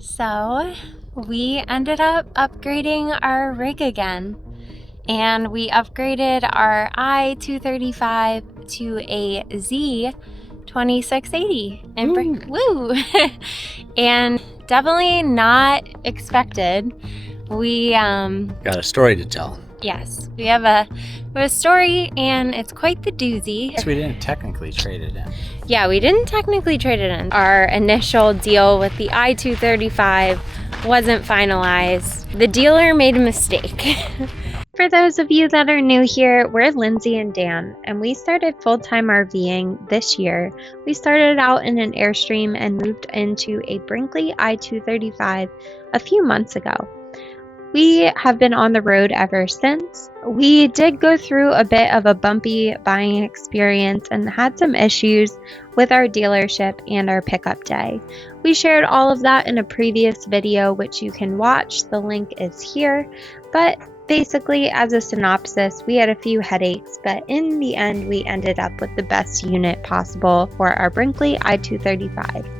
So we ended up upgrading our rig again, and we upgraded our I-235 to a Z2680 and woo and definitely not expected. We got a story to tell. Yes, we have a story, and it's quite the doozy. So we didn't technically trade it in. Yeah, we didn't technically trade it in. Our initial deal with the I-235 wasn't finalized. The dealer made a mistake. For those of you that are new here, we're Lindsay and Dan, and we started full-time RVing this year. We started out in an Airstream and moved into a Brinkley I-235 a few months ago. We have been on the road ever since. We did go through a bit of a bumpy buying experience and had some issues with our dealership and our pickup day. We shared all of that in a previous video, which you can watch. The link is here. But basically, as a synopsis, we had a few headaches, but in the end, we ended up with the best unit possible for our Brinkley I-235.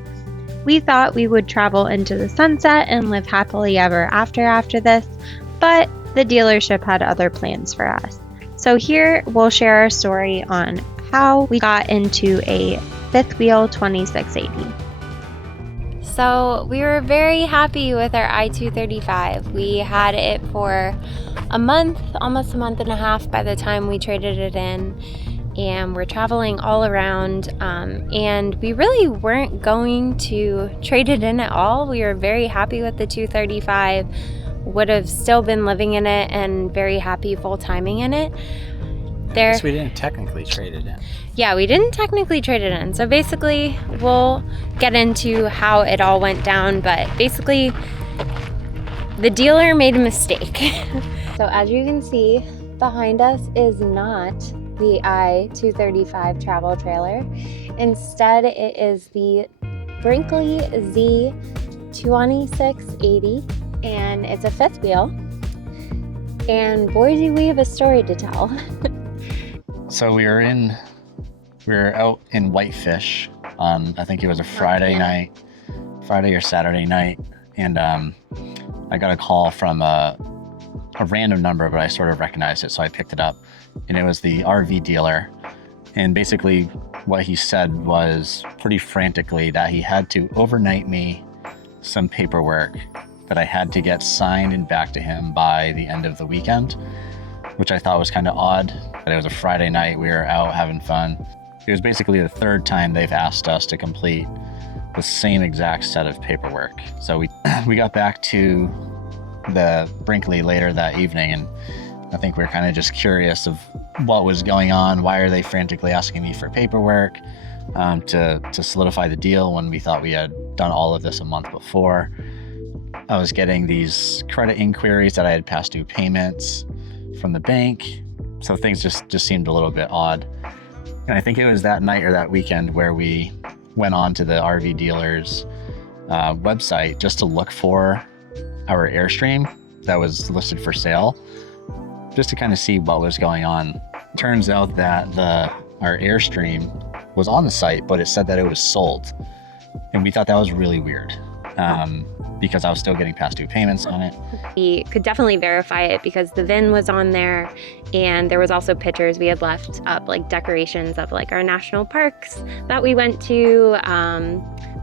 We thought we would travel into the sunset and live happily ever after this, but the dealership had other plans for us. So here we'll share our story on how we got into a fifth wheel 2680. So we were very happy with our I-235. We had it for a month, almost a month and a half by the time we traded it in. And we're traveling all around, and we really weren't going to trade it in at all. We were very happy with the 235, would have still been living in it and very happy full-timing in it. So we didn't technically trade it in. Yeah, we didn't technically trade it in. So basically, we'll get into how it all went down, but basically, the dealer made a mistake. So as you can see, behind us is not the I-235 travel trailer. Instead, it is the Brinkley Z2680, and it's a fifth wheel. And boy, do we have a story to tell. So we were out in Whitefish on, I think it was a Friday or Saturday night, and I got a call from a random number, but I sort of recognized it, so I picked it up. And it was the RV dealer. And basically what he said was pretty frantically that he had to overnight me some paperwork that I had to get signed and back to him by the end of the weekend, which I thought was kind of odd. But it was a Friday night, we were out having fun. It was basically the third time they've asked us to complete the same exact set of paperwork. So we got back to the Brinkley later that evening, and I think we were kind of just curious of what was going on. Why are they frantically asking me for paperwork to solidify the deal when we thought we had done all of this a month before? I was getting these credit inquiries that I had past due payments from the bank. So things just seemed a little bit odd. And I think it was that night or that weekend where we went on to the RV dealer's website just to look for our Airstream that was listed for sale, just to kind of see what was going on. Turns out that our Airstream was on the site, but it said that it was sold. And we thought that was really weird because I was still getting past due payments on it. We could definitely verify it because the VIN was on there, and there was also pictures we had left up, like decorations of like our national parks that we went to.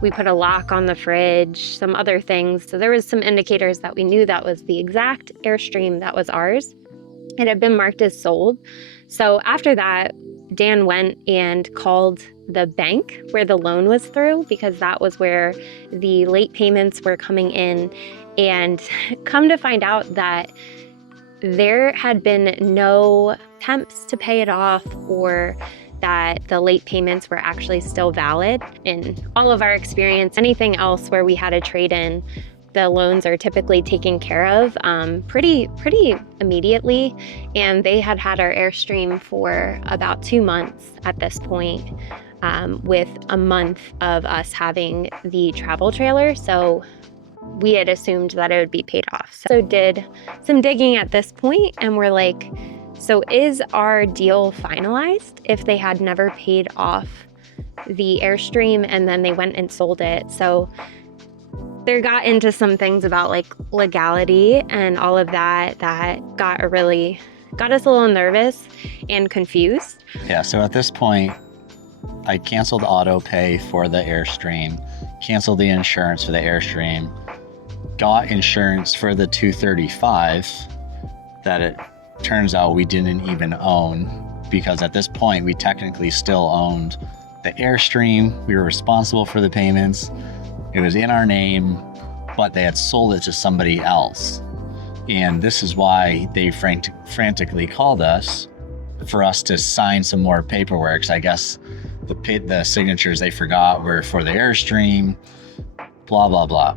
We put a lock on the fridge, some other things. So there was some indicators that we knew that was the exact Airstream that was ours. It had been marked as sold. So after that, Dan went and called the bank where the loan was through, because that was where the late payments were coming in, and come to find out that there had been no attempts to pay it off, or that the late payments were actually still valid. In all of our experience, anything else where we had a trade-in, the loans are typically taken care of pretty immediately. And they had our Airstream for about 2 months at this point, with a month of us having the travel trailer. So we had assumed that it would be paid off. So did some digging at this point, and we're like, so is our deal finalized if they had never paid off the Airstream and then they went and sold it? So there got into some things about like legality and all of that got us a little nervous and confused. Yeah, so at this point, I canceled auto pay for the Airstream, canceled the insurance for the Airstream, got insurance for the 235 that it turns out we didn't even own, because at this point we technically still owned the Airstream. We were responsible for the payments. It was in our name, but they had sold it to somebody else. And this is why they frantically called us for us to sign some more paperwork. So I guess the signatures they forgot were for the Airstream, blah, blah, blah.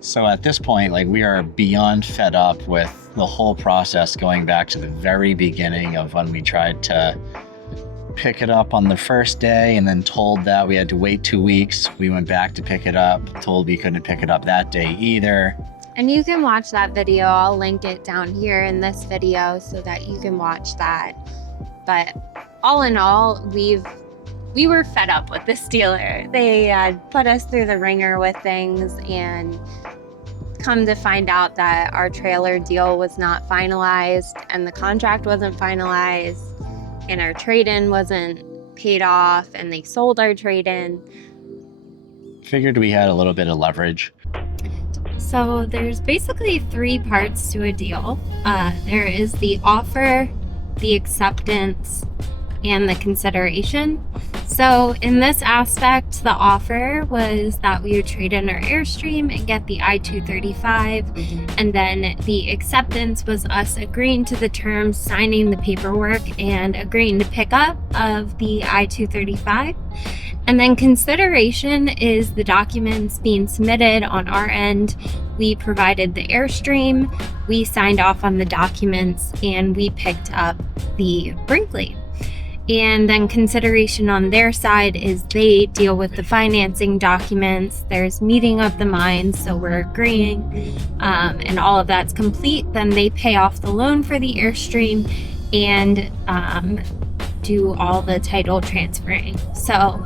So at this point, like, we are beyond fed up with the whole process, going back to the very beginning of when we tried to pick it up on the first day and then told that we had to wait 2 weeks. We went back to pick it up, told we couldn't pick it up that day either. And you can watch that video. I'll link it down here in this video so that you can watch that. But all in all, we were fed up with this dealer. They had put us through the ringer with things, and come to find out that our trailer deal was not finalized, and the contract wasn't finalized, and our trade-in wasn't paid off, and they sold our trade-in. Figured we had a little bit of leverage. So there's basically 3 parts to a deal. There is the offer, the acceptance, and the consideration. So in this aspect, the offer was that we would trade in our Airstream and get the I-235, and then the acceptance was us agreeing to the terms, signing the paperwork, and agreeing to pick up of the I-235. And then consideration is the documents being submitted on our end. We provided the Airstream, we signed off on the documents, and we picked up the Brinkley. And then consideration on their side is they deal with the financing documents. There's meeting of the minds, so we're agreeing, and all of that's complete. Then they pay off the loan for the Airstream and do all the title transferring. So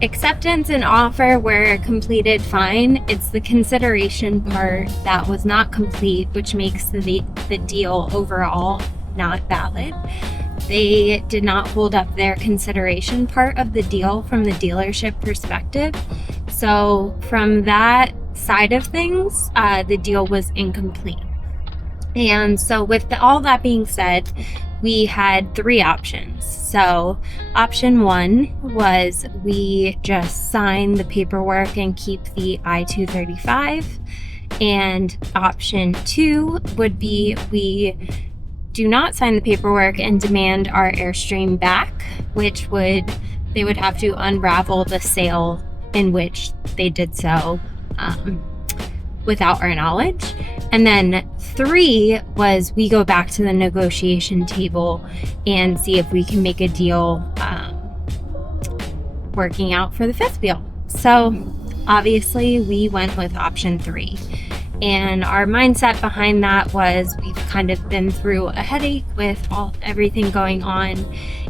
acceptance and offer were completed fine. It's the consideration part that was not complete, which makes the deal overall not valid. They did not hold up their consideration part of the deal from the dealership perspective. So from that side of things, the deal was incomplete. And so with all that being said, we had 3 options. So option 1 was we just sign the paperwork and keep the I-235. And option 2 would be we do not sign the paperwork and demand our Airstream back, which they would have to unravel the sale in which they did so without our knowledge. And then 3 was we go back to the negotiation table and see if we can make a deal working out for the 5th wheel. So obviously we went with option 3. And our mindset behind that was we've kind of been through a headache with everything going on.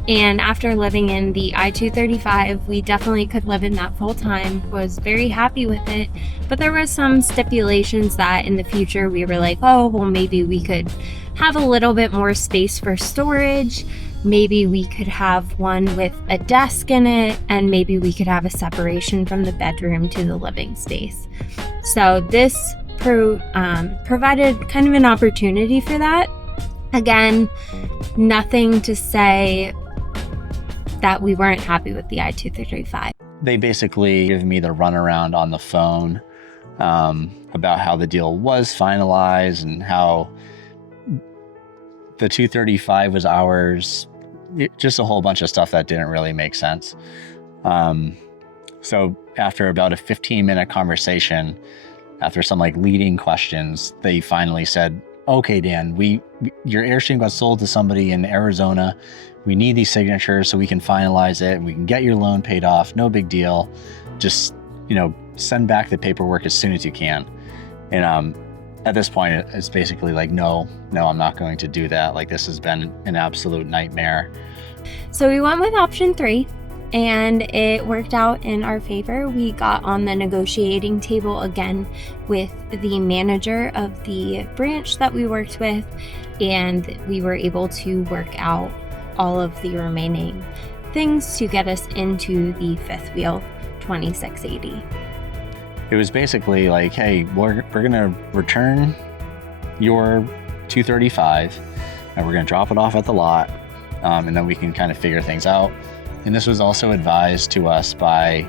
And after living in the I-235, we definitely could live in that full time, was very happy with it. But there were some stipulations that in the future we were like, oh, well, maybe we could have a little bit more space for storage. Maybe we could have one with a desk in it, and maybe we could have a separation from the bedroom to the living space. So this provided kind of an opportunity for that. Again, nothing to say that we weren't happy with the I-235. They basically give me the runaround on the phone about how the deal was finalized and how the 235 was ours. Just a whole bunch of stuff that didn't really make sense. So after about a 15-minute conversation, after some like leading questions, they finally said, okay, Dan, your Airstream got sold to somebody in Arizona. We need these signatures so we can finalize it and we can get your loan paid off. No big deal. Just, send back the paperwork as soon as you can. And at this point, it's basically like, no, I'm not going to do that. Like, this has been an absolute nightmare. So we went with option 3. and it worked out in our favor. We got on the negotiating table again with the manager of the branch that we worked with, and we were able to work out all of the remaining things to get us into the fifth wheel 2680. It was basically like, hey, we're gonna return your 235 and we're gonna drop it off at the lot, and then we can kind of figure things out. And this was also advised to us by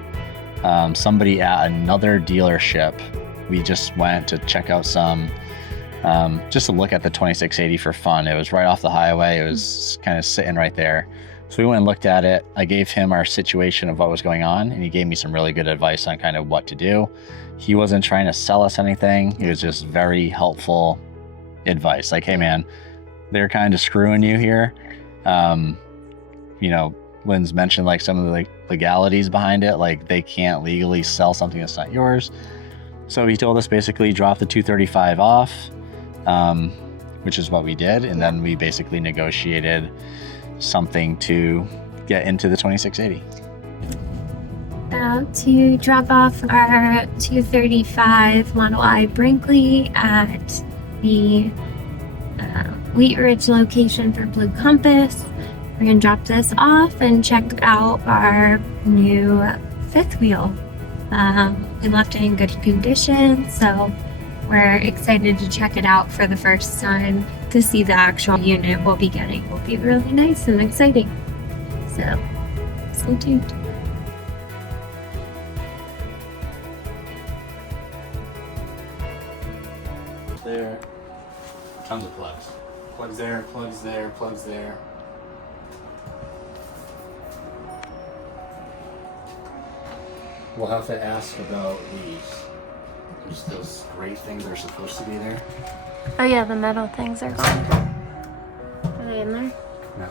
somebody at another dealership. We just went to check out some, just to look at the 2680 for fun. It was right off the highway. It was kind of sitting right there. So we went and looked at it. I gave him our situation of what was going on, and he gave me some really good advice on kind of what to do. He wasn't trying to sell us anything. He was just very helpful advice. Like, hey man, they're kind of screwing you here. You know, Lynn's mentioned like some of the legalities behind it. Like they can't legally sell something that's not yours. So he told us basically drop the 235 off, which is what we did. And then we basically negotiated something to get into the 2680. About to drop off our 235 Model I Brinkley at the Wheat Ridge location for Blue Compass. We're gonna drop this off and check out our new fifth wheel. We left it in good condition, so we're excited to check it out for the first time. To see the actual unit we'll be getting will be really nice and exciting. So, stay tuned. There, tons of plugs. Plugs there, plugs there, plugs there. We'll have to ask about those gray things that are supposed to be there. Oh yeah, the metal things are gone. Are they in there? No.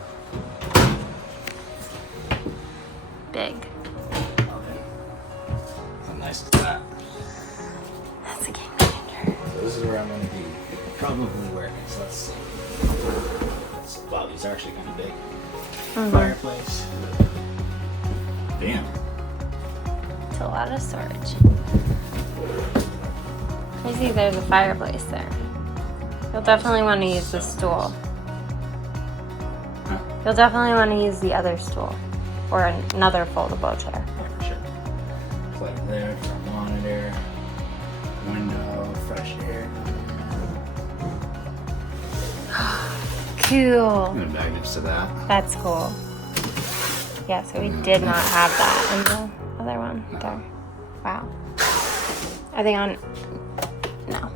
Big. Okay. How nice is that? That's a game changer. So this is where I'm going to be probably working. So let's see. Wow, these are actually kind of big. Mm-hmm. Fireplace. Damn. It's a lot of storage. I see there's a fireplace there. You'll definitely want to use the stool. Huh? You'll definitely want to use the other stool or another foldable chair. Yeah, for sure. Plug there for a monitor. Window, fresh air. Cool. And magnets to that. That's cool. Yeah, so we did not have that in the other one there. Wow. Are they on? No.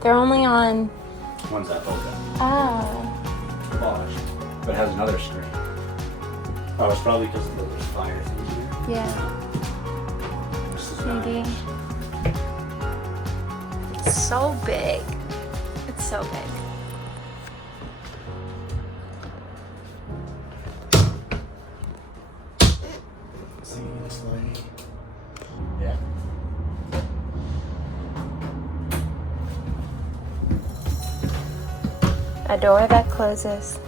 They're only on. One's that open. Oh. Polished. But it has another screen. Oh, it's probably because of those fire things here. Yeah. This is Maybe. nice. It's so big. It's so big. See this lady? Yeah. A door that closes.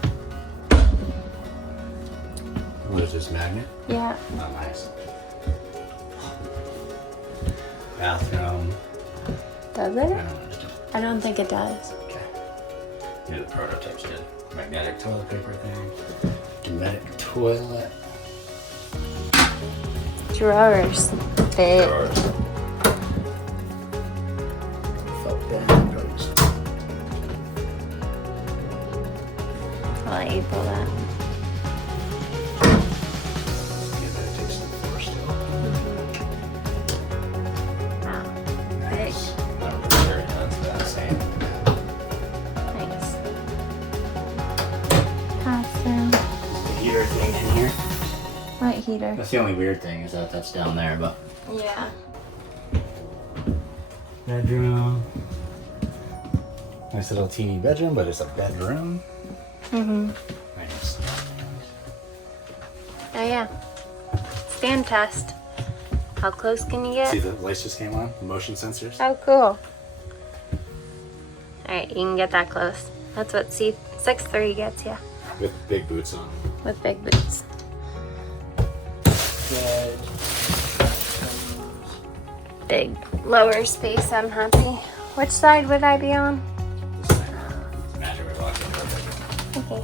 What is this, magnet? Yeah. Not nice. Bathroom. Does it? I don't think it does. Okay. Yeah, the prototypes did. Magnetic toilet paper thing. Magnetic toilet. Drawers. Big. Drawers. Felt bad. I'll let you pull that. Yeah, that takes some force still. Wow. Nice. Not really, that's about the same. Nice. Awesome. The heater thing in here. What heater? That's the only weird thing is that that's down there, but. Yeah. Bedroom. Nice little teeny bedroom, but it's a bedroom. Mm-hmm. Nice. Oh yeah. Stand test. How close can you See, get? the lights just came on. The motion sensors. Oh, cool. Alright, you can get that close. That's what C63 gets you. With big boots on. With big boots. Yeah, red. Big lower space, I'm happy. Which side would I be on? Okay.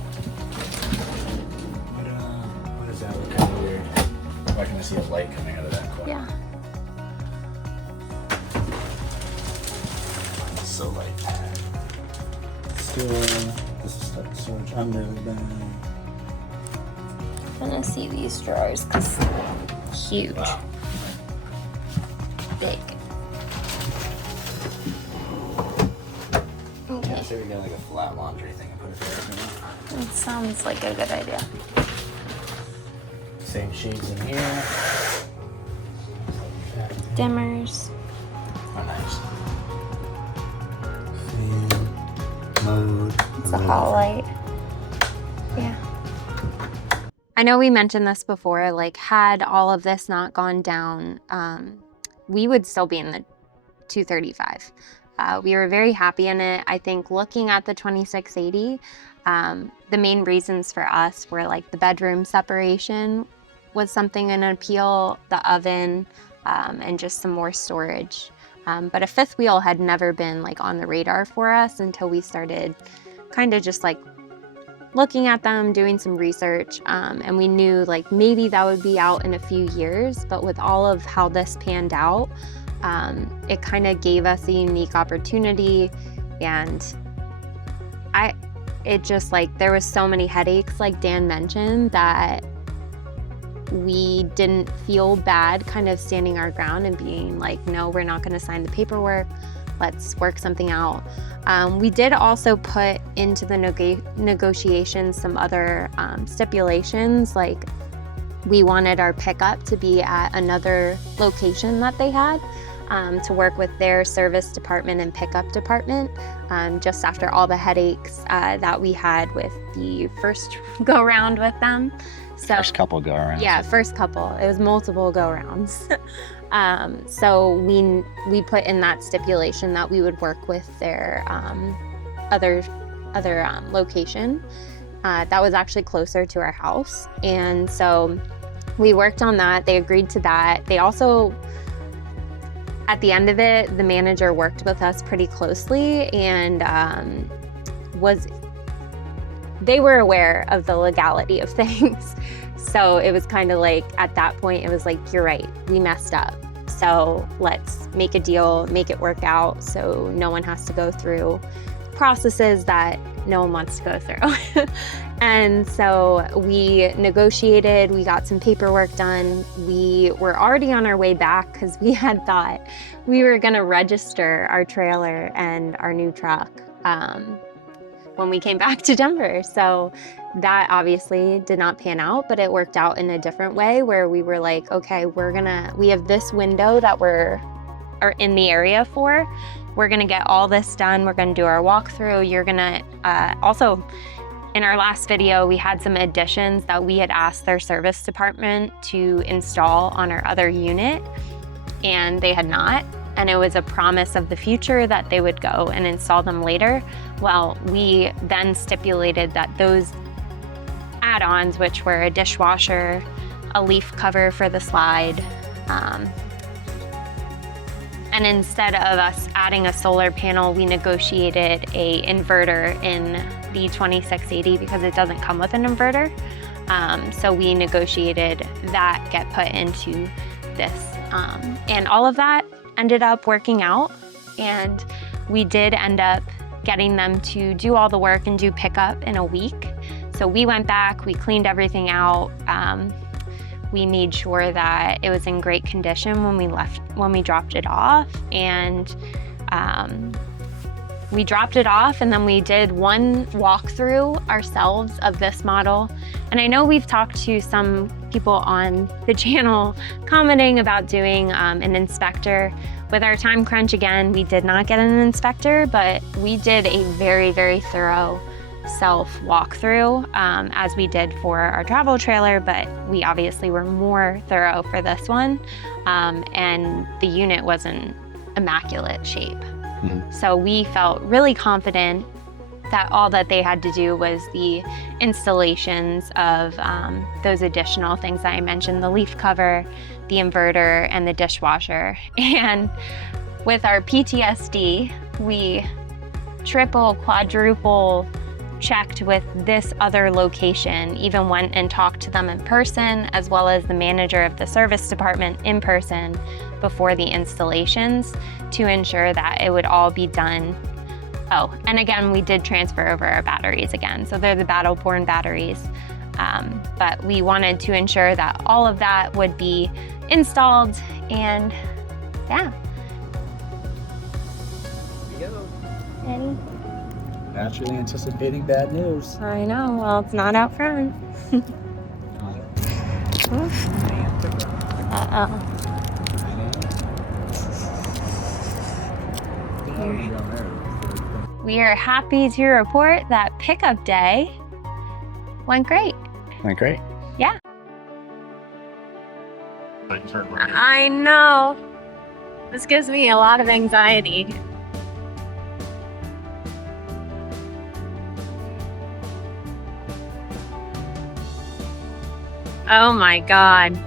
What is that? Look kind of weird. Why can I see a light coming out of that corner? Yeah. It's so light. Still, this is stuff storage. I'm really bad. I'm gonna see these drawers because huge. Wow. Big. Yeah, Okay. so we got like a flat laundry thing and put it there. That sounds like a good idea. Same shades in here. Dimmers. Oh, nice. Fan, mode. It's a hall light. Yeah. I know we mentioned this before, like had all of this not gone down, we would still be in the 235. We were very happy in it. I think looking at the 2680, the main reasons for us were like the bedroom separation was something an appeal, the oven, and just some more storage. But a fifth wheel had never been like on the radar for us until we started kind of just like looking at them, doing some research, and we knew like maybe that would be out in a few years, but with all of how this panned out, it kind of gave us a unique opportunity. And it just like, there was so many headaches, like Dan mentioned, that we didn't feel bad kind of standing our ground and being like, no, we're not going to sign the paperwork. Let's work something out. We did also put into the negotiations some other stipulations, like we wanted our pickup to be at another location that they had, to work with their service department and pickup department, just after all the headaches that we had with the first go round with them. So, First couple go around. Yeah, first couple. It was multiple go rounds. So we put in that stipulation that we would work with their other location that was actually closer to our house. And so we worked on that. They agreed to that. They also, at the end of it, the manager worked with us pretty closely and they were aware of the legality of things. So it was kind of like, at that point, it was like, you're right, we messed up. So let's make a deal, make it work out so no one has to go through processes that no one wants to go through. And so we negotiated, we got some paperwork done. We were already on our way back because we had thought we were gonna register our trailer and our new truck when we came back to Denver. So that obviously did not pan out, but it worked out in a different way where we were like, okay, we have this window that are in the area for. We're gonna get all this done. We're gonna do our walkthrough. You're gonna, also in our last video, we had some additions that we had asked their service department to install on our other unit, and they had not. And it was a promise of the future that they would go and install them later. Well, we then stipulated that those add-ons, which were a dishwasher, a leaf cover for the slide, and instead of us adding a solar panel, we negotiated a inverter in the 2680 because it doesn't come with an inverter. So we negotiated that get put into this. And all of that ended up working out, and we did end up getting them to do all the work and do pickup in a week. So we went back, we cleaned everything out. We made sure that it was in great condition when we dropped it off, and we dropped it off, and then we did one walkthrough ourselves of this model. And I know we've talked to some people on the channel commenting about doing an inspector. With our time crunch again, we did not get an inspector, but we did a very, very thorough self walkthrough as we did for our travel trailer, but we obviously were more thorough for this one. And the unit was in immaculate shape. So we felt really confident that all that they had to do was the installations of those additional things that I mentioned, the leaf cover, the inverter, and the dishwasher. And with our PTSD, we triple, quadruple checked with this other location, even went and talked to them in person, as well as the manager of the service department in person before the installations to ensure that it would all be done. Oh, and again, we did transfer over our batteries again. So they're the Battle-Born batteries. But we wanted to ensure that all of that would be installed, and yeah. Here we go. Ready? Naturally anticipating bad news. I know, well, it's not out front. Uh-oh. We are happy to report that pickup day went great. Went great. Yeah. I know. This gives me a lot of anxiety. Oh my God.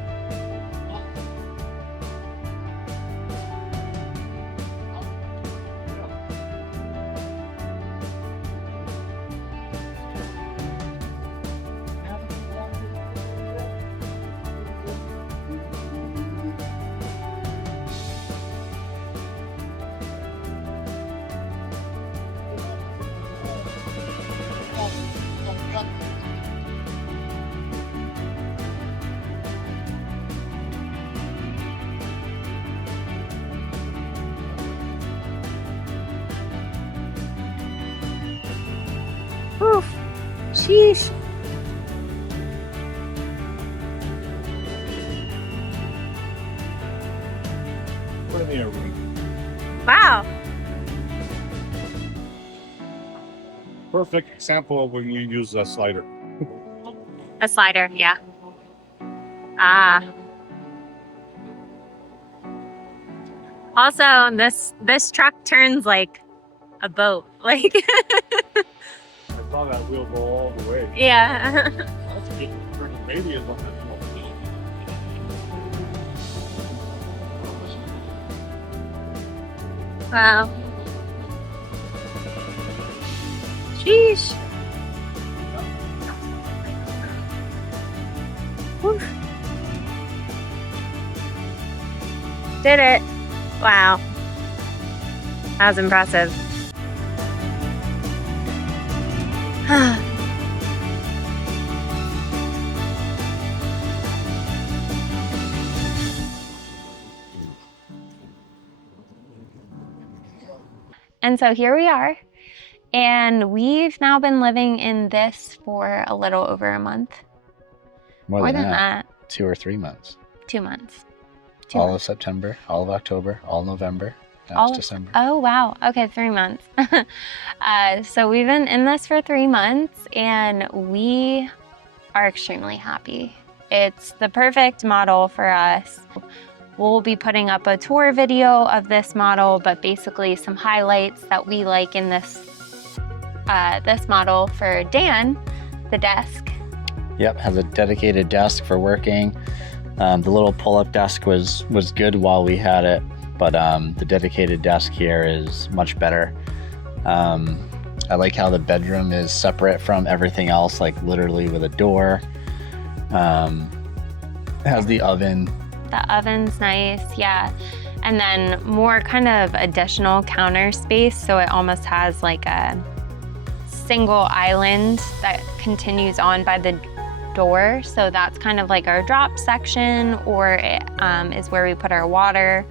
Oof. Sheesh. Put in the air. Wow. Perfect example of when you use a slider. A slider, yeah. Ah. Also, this truck turns like a boat. Like I saw that wheel go all the way. yeah. That's good. Maybe it's not that Wow. Sheesh. Whew. Did it. Wow. That was impressive. And so here we are, and we've now been living in this for a little over a month. More than that. 2 or 3 months. 2 months. All of September, all of October, all November. Now it's December. Oh, wow. Okay, 3 months. So we've been in this for 3 months, and we are extremely happy. It's the perfect model for us. We'll be putting up a tour video of this model, but basically some highlights that we like in this this model for Dan, the desk. Yep, has a dedicated desk for working. The little pull-up desk was good while we had it, but the dedicated desk here is much better. I like how the bedroom is separate from everything else, like literally with a door. It has the oven. The oven's nice, yeah. And then more kind of additional counter space, so it almost has like a single island that continues on by the door. So that's kind of like our drop section, or it is where we put our water.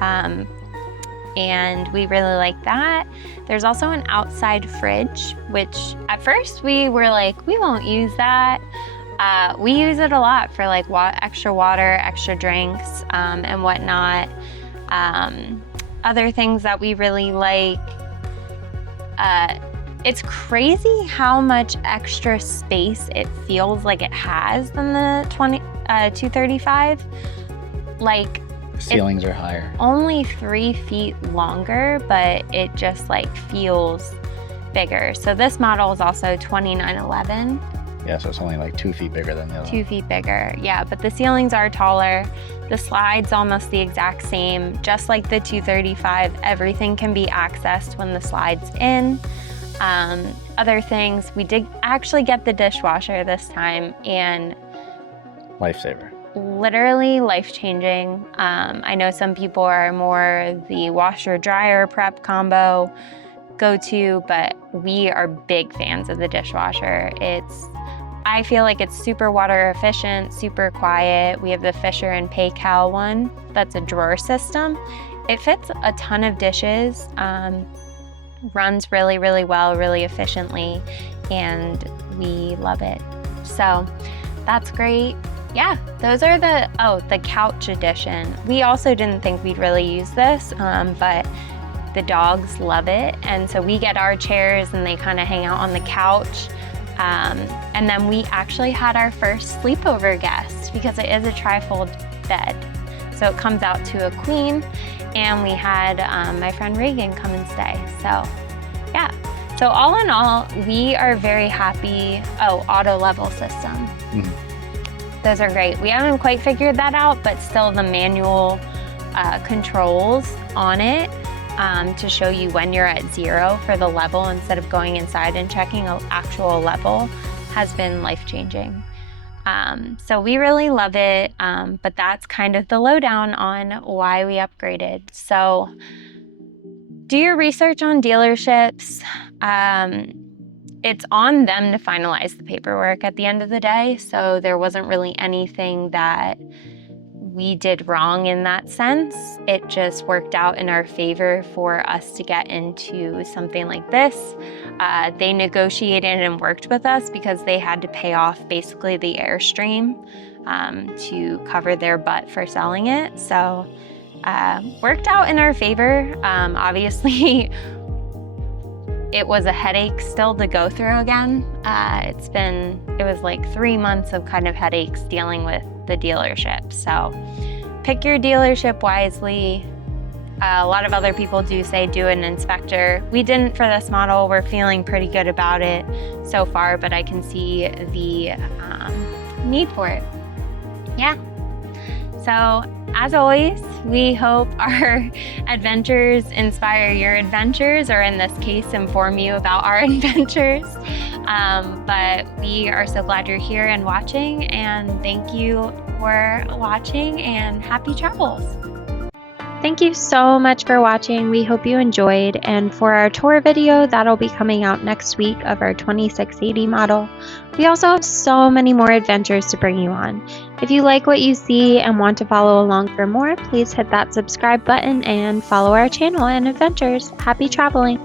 And we really like that. There's also an outside fridge, which at first we were like, we won't use that. We use it a lot for like extra water, extra drinks, and whatnot. Other things that we really like. It's crazy how much extra space it feels like it has than the 235. Like, Ceilings are higher. only 3 feet longer, but it just like feels bigger. So this model is also 2911. Yeah, so it's only like 2 feet bigger than the other 2 feet bigger, yeah, but the ceilings are taller. The slide's almost the exact same. Just like the 235, everything can be accessed when the slide's in. Other things, we did actually get the dishwasher this time, and Lifesaver. literally life-changing. I know some people are more the washer-dryer prep combo go-to, but we are big fans of the dishwasher. I feel like it's super water efficient, super quiet. We have the Fisher and Paykel one. That's a drawer system. It fits a ton of dishes, runs really, really well, really efficiently, and we love it. So that's great. Yeah, those are the couch edition. We also didn't think we'd really use this, but the dogs love it. And so we get our chairs and they kind of hang out on the couch. And then we actually had our first sleepover guest because it is a trifold bed. So it comes out to a queen, and we had my friend Reagan come and stay. So yeah, so all in all, we are very happy. Oh, auto level system. Those are great. We haven't quite figured that out, but still the manual controls on it to show you when you're at 0 for the level instead of going inside and checking an actual level has been life-changing. So we really love it, but that's kind of the lowdown on why we upgraded. So do your research on dealerships. It's on them to finalize the paperwork at the end of the day, so there wasn't really anything that we did wrong in that sense. It just worked out in our favor for us to get into something like this. They negotiated and worked with us because they had to pay off basically the Airstream to cover their butt for selling it. So worked out in our favor. Obviously, it was a headache still to go through again. It was like 3 months of kind of headaches dealing with the dealership. So pick your dealership wisely. A lot of other people do say do an inspector. We didn't for this model. We're feeling pretty good about it so far, but I can see the need for it. Yeah. So as always, we hope our adventures inspire your adventures, or in this case, inform you about our adventures. But we are so glad you're here and watching, and thank you for watching, and happy travels. Thank you so much for watching. We hope you enjoyed. And for our tour video, that'll be coming out next week of our 2680 model. We also have so many more adventures to bring you on. If you like what you see and want to follow along for more, please hit that subscribe button and follow our channel and adventures. Happy traveling!